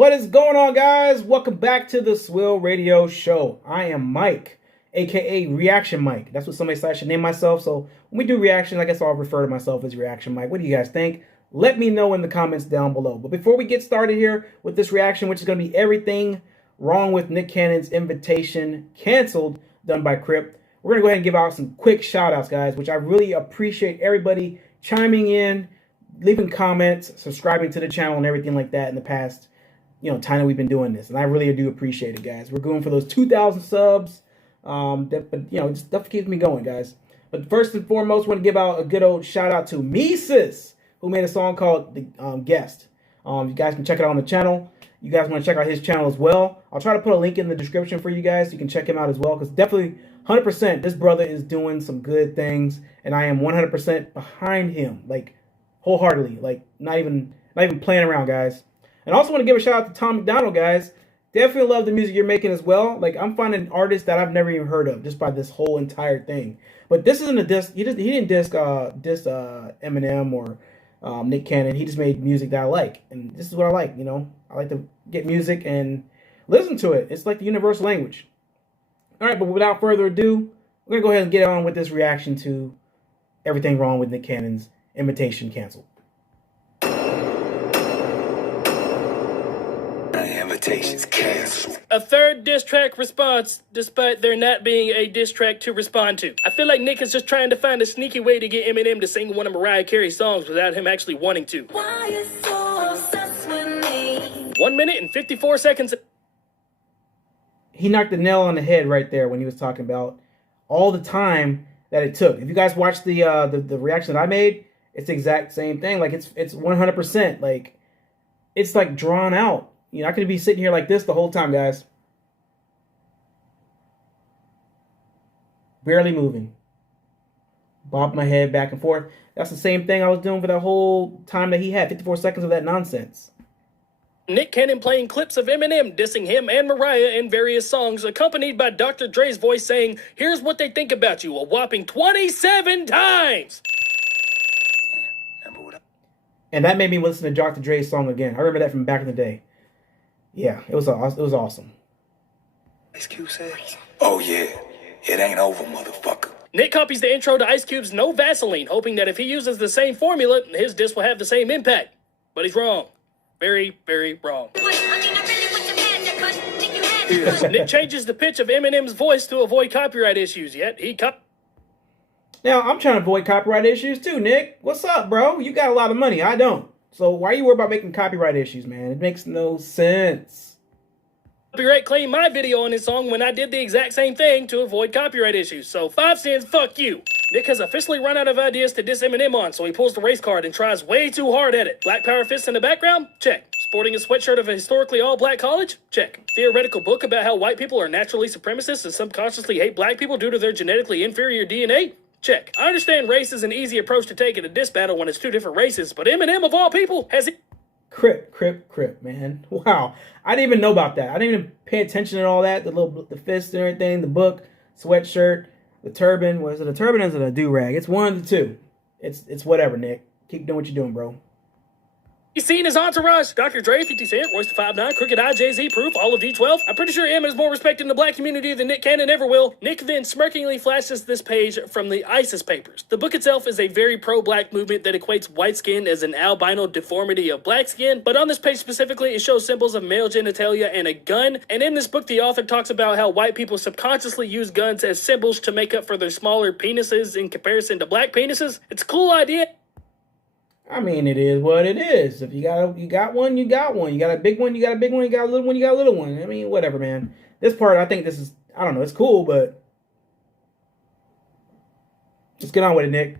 What is going on, guys? Welcome back to the SWILL Radio Show. I am Mike, aka Reaction Mike. That's what somebody said I should name myself. So when we do reaction, I guess I'll refer to myself as Reaction Mike. What do you guys think? Let me know in the comments down below. But before we get started here with this reaction, which is going to be everything wrong with Nick Cannon's Invitation canceled, done by Crip, we're going to go ahead and give out some quick shout outs, guys, which I really appreciate everybody chiming in, leaving comments, subscribing to the channel and everything like that in the past time that we've been doing this, and I really do appreciate it, guys. We're going for those 2,000 subs. Just stuff keeps me going, guys. But first and foremost, I want to give out a good old shout out to Mises, who made a song called "The Guest." You guys can check it out on the channel. You guys want to check out his channel as well. I'll try to put a link in the description for you guys so you can check him out as well, because definitely 100% this brother is doing some good things, and I am 100% behind him, like wholeheartedly, like not even playing around, guys. And I also want to give a shout out to Tom McDonald, guys. Definitely love the music you're making as well. Like, I'm finding artists that I've never even heard of just by this whole entire thing. But this isn't a diss. He didn't diss Eminem or Nick Cannon. He just made music that I like, and this is what I like. I like to get music and listen to it. It's like the universal language. All right, but without further ado, we're gonna go ahead and get on with this reaction to everything wrong with Nick Cannon's Invitation canceled. Invitations canceled. A third diss track response, despite there not being a diss track to respond to. I feel like Nick is just trying to find a sneaky way to get Eminem to sing one of Mariah Carey's songs without him actually wanting to. Why you so obsessed with me? 1 minute and 54 seconds. He knocked the nail on the head right there when he was talking about all the time that it took. If you guys watched the reaction that I made, it's the exact same thing. Like, it's 100%. Like, it's like drawn out. You're not going to be sitting here like this the whole time, guys. Barely moving. Bob my head back and forth. That's the same thing I was doing for that whole time that he had. 54 seconds of that nonsense. Nick Cannon playing clips of Eminem dissing him and Mariah in various songs, accompanied by Dr. Dre's voice saying, "Here's what they think about you," a whopping 27 times. And that made me listen to Dr. Dre's song again. I remember that from back in the day. Yeah, it was awesome. Ice Cube said, "Oh yeah, it ain't over, motherfucker." Nick copies the intro to Ice Cube's No Vaseline, hoping that if he uses the same formula, his diss will have the same impact. But he's wrong. Very, very wrong. Nick changes the pitch of Eminem's voice to avoid copyright issues, yet he Now, I'm trying to avoid copyright issues too, Nick. What's up, bro? You got a lot of money. I don't. So why are you worried about making copyright issues, man? It makes no sense. Copyright claimed my video on his song when I did the exact same thing to avoid copyright issues. So 5 cents, fuck you. Nick has officially run out of ideas to diss Eminem on, so he pulls the race card and tries way too hard at it. Black power fists in the background? Check. Sporting a sweatshirt of a historically all-black college? Check. Theoretical book about how white people are naturally supremacists and subconsciously hate black people due to their genetically inferior DNA? Check. I understand race is an easy approach to take in a diss battle when it's two different races, but Eminem, of all people, has it. Crip, man. Wow. I didn't even know about that. I didn't even pay attention to all that. The fist and everything, the book, sweatshirt, the turban. Was it a turban or is it a do-rag? It's one of the two. It's whatever, Nick. Keep doing what you're doing, bro. He's seen his entourage. Dr. Dre, 50 Cent, Royce the 5'9", Crooked Eye, Jay-Z, Proof, all of D12. I'm pretty sure Em is more respected in the black community than Nick Cannon ever will. Nick then smirkingly flashes this page from the ISIS papers. The book itself is a very pro-black movement that equates white skin as an albino deformity of black skin, but on this page specifically, it shows symbols of male genitalia and a gun, and in this book, the author talks about how white people subconsciously use guns as symbols to make up for their smaller penises in comparison to black penises. It's a cool idea. I mean, it is what it is. If you got one, you got one. You got a big one, you got a big one. You got a little one, you got a little one. I mean, whatever, man. This part, I think this is, I don't know, it's cool, but let's get on with it, Nick.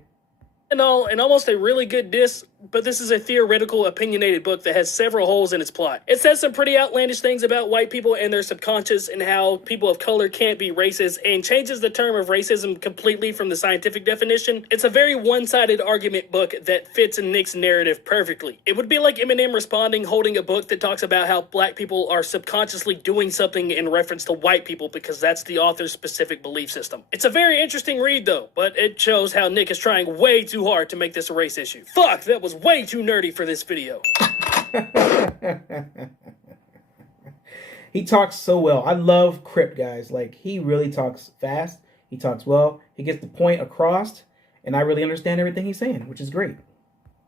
And almost a really good diss, but this is a theoretical, opinionated book that has several holes in its plot. It says some pretty outlandish things about white people and their subconscious and how people of color can't be racist, and changes the term of racism completely from the scientific definition. It's a very one-sided argument book that fits in Nick's narrative perfectly. It would be like Eminem responding holding a book that talks about how black people are subconsciously doing something in reference to white people because that's the author's specific belief system. It's a very interesting read though, but it shows how Nick is trying way too hard to make this a race issue. Fuck, that was way too nerdy for this video. He talks so well. I love Crip, guys. Like, he really talks fast. He talks well. He gets the point across, and I really understand everything he's saying, which is great.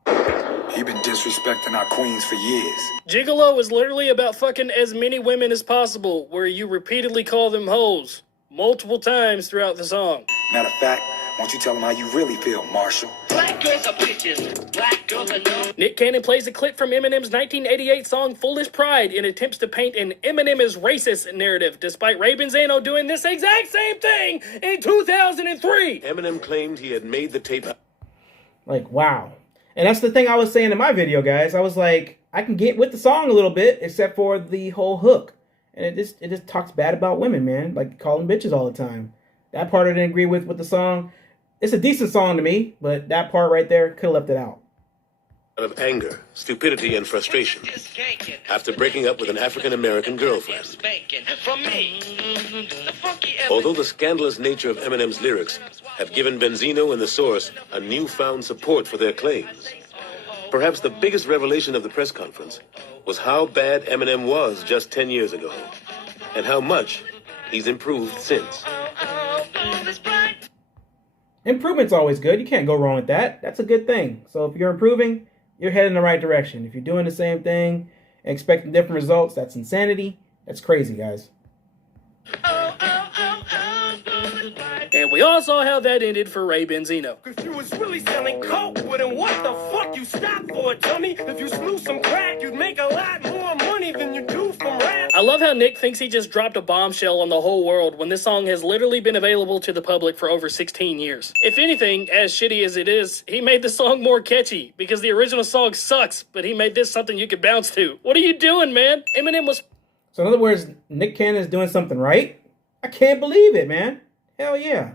He been disrespecting our queens for years. Gigolo is literally about fucking as many women as possible, where you repeatedly call them hoes multiple times throughout the song. Matter of fact, won't you tell him how you really feel, Marshall? Black girls are bitches. Black girls are no. Nick Cannon plays a clip from Eminem's 1988 song Foolish Pride in attempts to paint an Eminem is racist narrative, despite Ray Benzino doing this exact same thing in 2003. Eminem claimed he had made the tape. Like, wow. And that's the thing I was saying in my video, guys. I was like, I can get with the song a little bit, except for the whole hook. And it just talks bad about women, man. Like, calling bitches all the time. That part I didn't agree with the song. It's a decent song to me, but that part right there, could have left it out. Of anger, stupidity, and frustration after breaking up with an African-American girlfriend. Although the scandalous nature of Eminem's lyrics have given Benzino and the Source a newfound support for their claims, perhaps the biggest revelation of the press conference was how bad Eminem was just 10 years ago, and how much he's improved since. Improvement's always good. You can't go wrong with that. That's a good thing. So if you're improving, you're heading in the right direction. If you're doing the same thing and expecting different results, that's insanity. That's crazy, guys. And we all saw how that ended for Ray Benzino. If you was really selling coke, well then what the fuck you stop for, Tommy? If you slew some crack, you'd make a lot more money than you do from rap. I love how Nick thinks he just dropped a bombshell on the whole world when this song has literally been available to the public for over 16 years. If anything, as shitty as it is, he made the song more catchy because the original song sucks, but he made this something you could bounce to. What are you doing, man? Eminem was... So in other words, Nick Cannon is doing something right? I can't believe it, man. Hell yeah.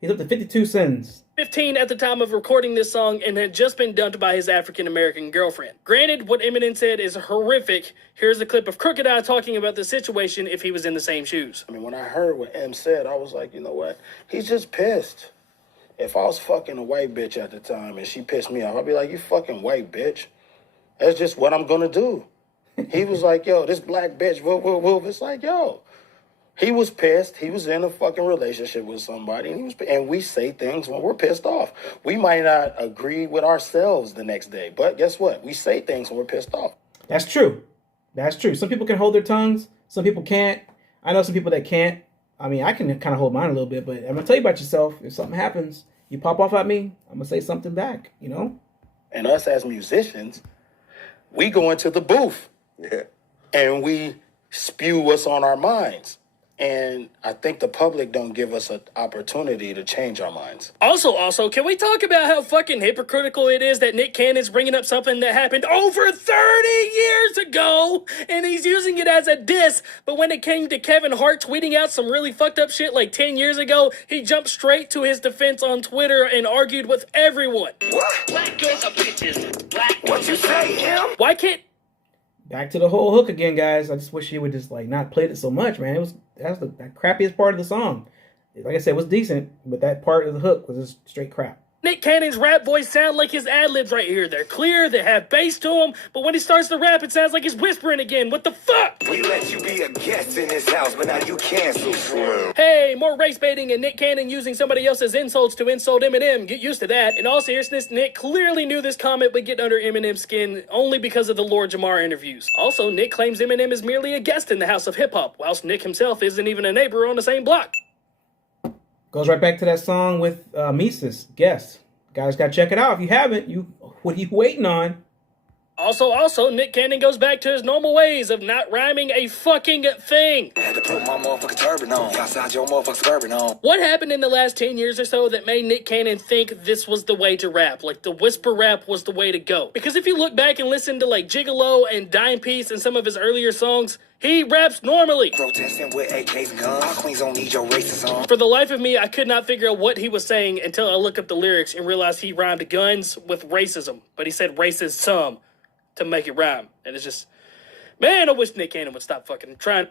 He's up to 52 sins. 15 at the time of recording this song and had just been dumped by his African-American girlfriend. Granted, what Eminem said is horrific. Here's a clip of Crooked Eye talking about the situation if he was in the same shoes. I mean, when I heard what M said, I was like, you know what? He's just pissed. If I was fucking a white bitch at the time and she pissed me off, I'd be like, you fucking white bitch. That's just what I'm gonna do. He was like, yo, this black bitch, whoop. It's like, yo. He was pissed. He was in a fucking relationship with somebody, and we say things when we're pissed off. We might not agree with ourselves the next day, but guess what? We say things when we're pissed off. That's true. That's true. Some people can hold their tongues. Some people can't. I know some people that can't. I mean, I can kind of hold mine a little bit, but I'm going to tell you about yourself. If something happens, you pop off at me, I'm going to say something back, you know? And us as musicians, we go into the booth and we spew what's on our minds. And I think the public don't give us an opportunity to change our minds. Also, can we talk about how fucking hypocritical it is that Nick Cannon's bringing up something that happened over 30 years ago, and he's using it as a diss, but when it came to Kevin Hart tweeting out some really fucked up shit like 10 years ago, he jumped straight to his defense on Twitter and argued with everyone. What? Black girls are bitches. Black girls What you say, him? Why can't... Back to the whole hook again, guys. I just wish he would just like not played it so much, man. That's the crappiest part of the song. Like I said, it was decent, but that part of the hook was just straight crap. Nick Cannon's rap voice sound like his ad-libs right here. They're clear, they have bass to them, but when he starts to rap, it sounds like he's whispering again. What the fuck? We let you be a guest in this house, but now you cancel, SWILL. Hey, more race baiting and Nick Cannon using somebody else's insults to insult Eminem. Get used to that. In all seriousness, Nick clearly knew this comment would get under Eminem's skin only because of the Lord Jamar interviews. Also, Nick claims Eminem is merely a guest in the house of hip-hop, whilst Nick himself isn't even a neighbor on the same block. Goes right back to that song with Mises, Guess. Guys, gotta check it out. If you haven't, what are you waiting on? Also, Nick Cannon goes back to his normal ways of not rhyming a fucking thing. I had to put my motherfucking turban on. Outside your motherfucking turban on. What happened in the last 10 years or so that made Nick Cannon think this was the way to rap? Like, the whisper rap was the way to go. Because if you look back and listen to, like, Gigolo and Dime Piece and some of his earlier songs, he raps normally. Protesting with AKs and guns. Our queens don't need your racism. For the life of me, I could not figure out what he was saying until I looked up the lyrics and realized he rhymed guns with racism. But he said racism to make it rhyme. And it's just, man, I wish Nick Cannon would stop fucking trying.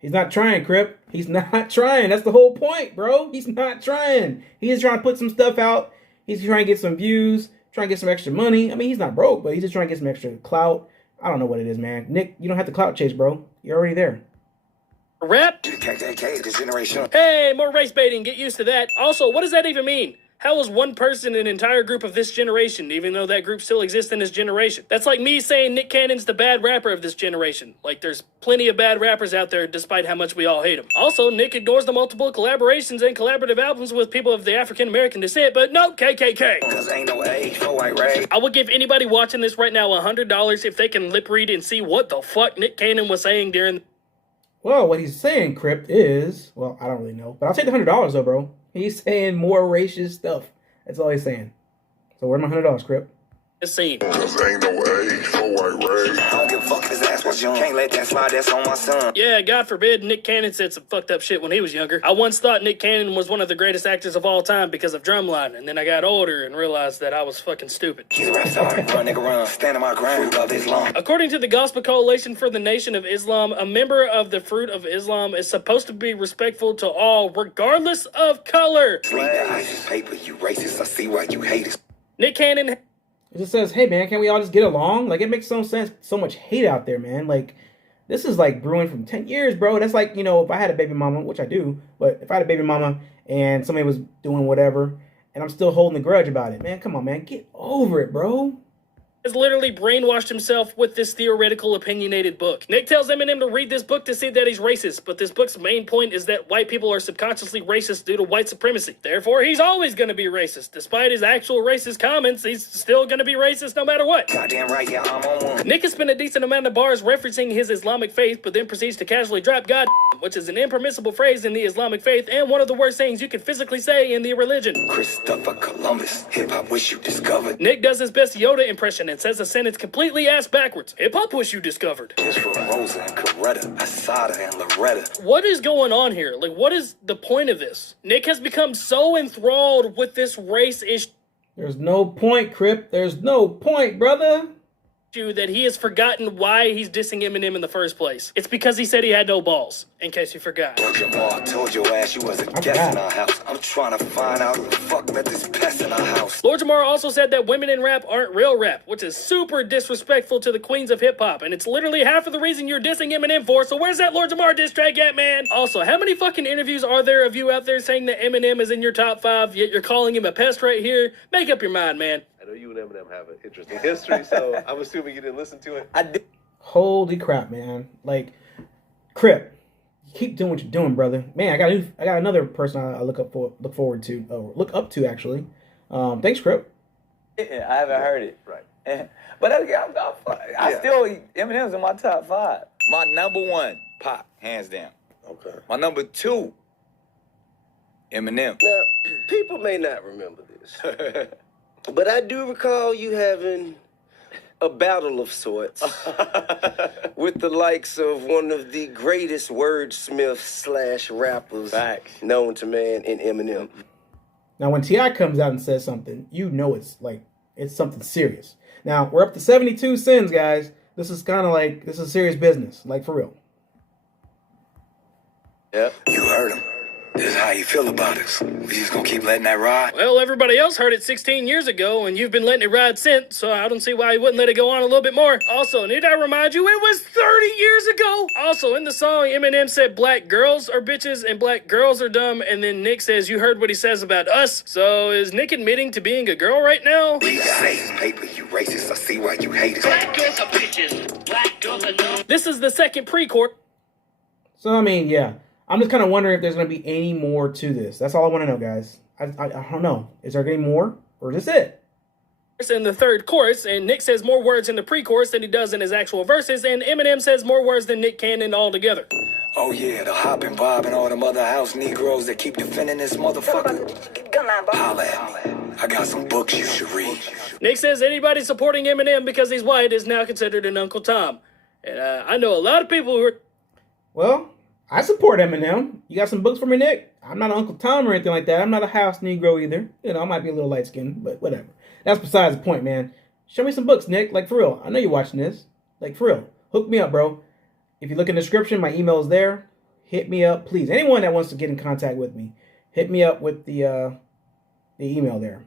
He's not trying, Crip. He's not trying. That's the whole point, bro. He's not trying. He's trying to put some stuff out. He's trying to get some views, trying to get some extra money. I mean, he's not broke, but he's just trying to get some extra clout. I don't know what it is, man. Nick, you don't have to clout chase, bro. You're already there. Rap? KKK, this generation. Hey, more race baiting. Get used to that. Also, what does that even mean? How is one person an entire group of this generation, even though that group still exists in this generation? That's like me saying Nick Cannon's the bad rapper of this generation. Like, there's plenty of bad rappers out there, despite how much we all hate them. Also, Nick ignores the multiple collaborations and collaborative albums with people of the African-American descent, but no, KKK. Cause ain't no age for white race. I would give anybody watching this right now $100 if they can lip read and see what the fuck Nick Cannon was saying during... Well, what he's saying, Crypt, is... Well, I don't really know. But I'll take the $100, though, bro. He's saying more racist stuff. That's all he's saying. So where's my $100, Crypt? this scene. Cause ain't no age for white race. I don't give a fuck if his ass was young. Can't let that slide, that's on my son. Yeah, God forbid Nick Cannon said some fucked up shit when he was younger. I once thought Nick Cannon was one of the greatest actors of all time because of Drumline, and then I got older and realized that I was fucking stupid. He's a rap star, run nigga run, standing my ground, above Islam. According to the Gospel Coalition for the Nation of Islam, a member of the Fruit of Islam is supposed to be respectful to all, regardless of color. Read the ISIS paper, you racist, I see why you hate us. Nick Cannon... It just says, hey, man, can we all just get along? Like, it makes no sense. So much hate out there, man. Like, this is, like, brewing from 10 years, bro. That's like, you know, if I had a baby mama, which I do, but if I had a baby mama and somebody was doing whatever, and I'm still holding a grudge about it, man, come on, man. Get over it, bro. Has literally brainwashed himself with this theoretical, opinionated book. Nick tells Eminem to read this book to see that he's racist, but this book's main point is that white people are subconsciously racist due to white supremacy. Therefore, he's always gonna be racist. Despite his actual racist comments, he's still gonna be racist no matter what. Goddamn right, yeah, I'm on one. Nick has spent a decent amount of bars referencing his Islamic faith, but then proceeds to casually drop God, which is an impermissible phrase in the Islamic faith and one of the worst things you can physically say in the religion. Christopher Columbus, hip-hop wish you discovered. Nick does his best Yoda impression and says a sentence completely ass backwards. Hip-hop wish you discovered. Just for Rosa and Coretta, Asada and Loretta. What is going on here? Like, what is the point of this? Nick has become so enthralled with this race issue There's no point, Crip. There's no point, brother. that he has forgotten why he's dissing Eminem in the first place. It's because he said he had no balls, in case you forgot. Jamal told your ass you was a guest in our house. I'm trying to find out who the fuck let this pest in our house. Lord Jamar also said that women in rap aren't real rap, which is super disrespectful to the queens of hip-hop, and it's literally half of the reason you're dissing Eminem for, so where's that Lord Jamar diss track at, man? Also, how many fucking interviews are there of you out there saying that Eminem is in your top 5, yet you're calling him a pest right here? Make up your mind, man. I know you and Eminem have an interesting history, so I'm assuming you didn't listen to it. I did. Holy crap, man. Like, Crip, keep doing what you're doing, brother. Man, I got another person I look up to actually. Thanks, Crip. Yeah, I haven't heard it. Right. But I still, Eminem's in my top 5. My number 1, Pop, hands down. Okay. My number 2, Eminem. Now, people may not remember this, but I do recall you having a battle of sorts with the likes of one of the greatest wordsmiths / rappers known to man in Eminem. Now, when T.I. comes out and says something, you know it's something serious. Now, we're up to 72 sins, guys. This is this is serious business, like for real. Yep. You heard him. This is how you feel about us. We just gonna keep letting that ride? Well, everybody else heard it 16 years ago, and you've been letting it ride since, so I don't see why you wouldn't let it go on a little bit more. Also, need I remind you, it was 30 years ago! Also, in the song, Eminem said black girls are bitches and black girls are dumb, and then Nick says, you heard what he says about us. So, is Nick admitting to being a girl right now? Read the ISIS paper, you racist, I see why you hate us. Black girls are bitches. Black girls are dumb. This is the second pre-chorus. So, I mean, yeah. I'm just kind of wondering if there's going to be any more to this. That's all I want to know, guys. I don't know. Is there any more? Or is this it? In the third chorus, and Nick says more words in the pre-chorus than he does in his actual verses, and Eminem says more words than Nick Cannon altogether. Oh yeah, the hop and bob and all them other house Negroes that keep defending this motherfucker. Holla at me. I got some books you should read. Nick says anybody supporting Eminem because he's white is now considered an Uncle Tom. And I know a lot of people who are... Well, I support Eminem. You got some books for me, Nick? I'm not an Uncle Tom or anything like that. I'm not a house Negro either. You know, I might be a little light-skinned, but whatever. That's besides the point, man. Show me some books, Nick. Like, for real. I know you're watching this. Like, for real. Hook me up, bro. If you look in the description, my email is there. Hit me up, please. Anyone that wants to get in contact with me, hit me up with the email there.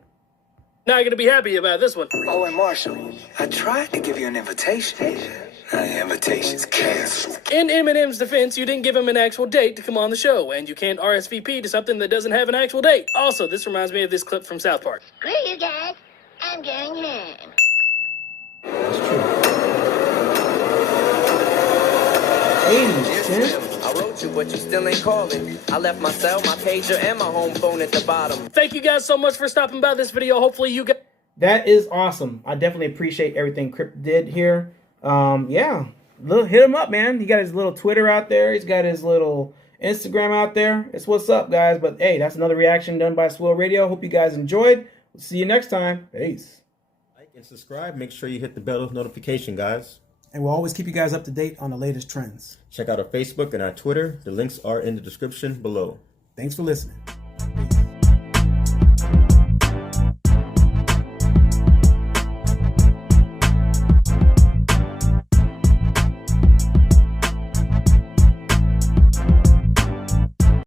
Not going to be happy about this one. Oh, and Marshall, I tried to give you an invitation. Invitations canceled. In Eminem's defense, you didn't give him an actual date to come on the show, and you can't RSVP to something that doesn't have an actual date. Also, this reminds me of this clip from South Park. Screw you guys. I'm going home. That's true. 80s, man. I wrote you, but you still ain't calling. I left my cell, my pager, and my home phone at the bottom. Thank you guys so much for stopping by this video. Hopefully you guys... That is awesome. I definitely appreciate everything Crip did here. Yeah. Hit him up, man. He got his little Twitter out there. He's got his little Instagram out there. It's what's up, guys. But hey, that's another reaction done by SWILL Radio. Hope you guys enjoyed. We'll see you next time. Peace. Like and subscribe. Make sure you hit the bell notification, guys. And we'll always keep you guys up to date on the latest trends. Check out our Facebook and our Twitter. The links are in the description below. Thanks for listening. Peace.